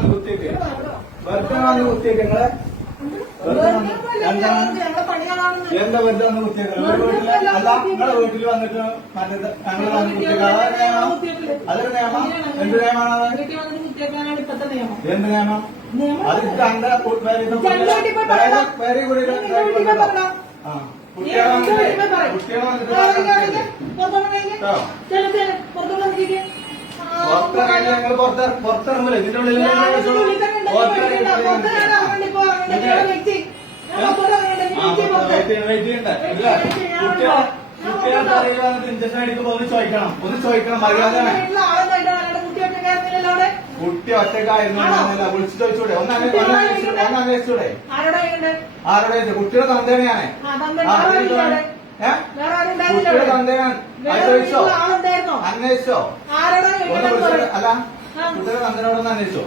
വന്ന് കുത്തിയേക്ക് വെറുതെ വന്ന് കുത്തിയേക്ക് നിങ്ങളെ എന്താ വെറുതെ വന്ന് കുത്തിയേക്ക് വീട്ടില് അല്ല നിങ്ങളെ വീട്ടിൽ വന്നിട്ട് മറ്റേത് ഞങ്ങൾ വന്ന് കുത്തിയേക്ക് അതൊരു നിയമം എന്ത് നിയമമാണ് എന്ത് നിയമം അത് എന്റെ പേര് കൂടി ആ കുട്ടികളെ ഞങ്ങൾ പുറത്തിറങ്ങില്ല ഇതിന്റെ ഉള്ളിൽ ഇഞ്ചക്ഷൻ അടിക്കുമ്പോ ഒന്ന് ചോദിക്കണം മര്യാദ കുട്ടി ഒറ്റക്കായിരുന്നു വിളിച്ചു ചോദിച്ചൂടെ ഒന്ന് അന്വേഷിച്ചൂടെ ആരോടെ കുട്ടിയുടെ തന്തേനെയാണ് കുട്ടിയുടെ തന്തേനാണ് ചോദിച്ചോ അന്വേഷിച്ചോ അല്ല കുട്ടിയുടെ തന്തേനോടൊന്ന് അന്വേഷിച്ചോ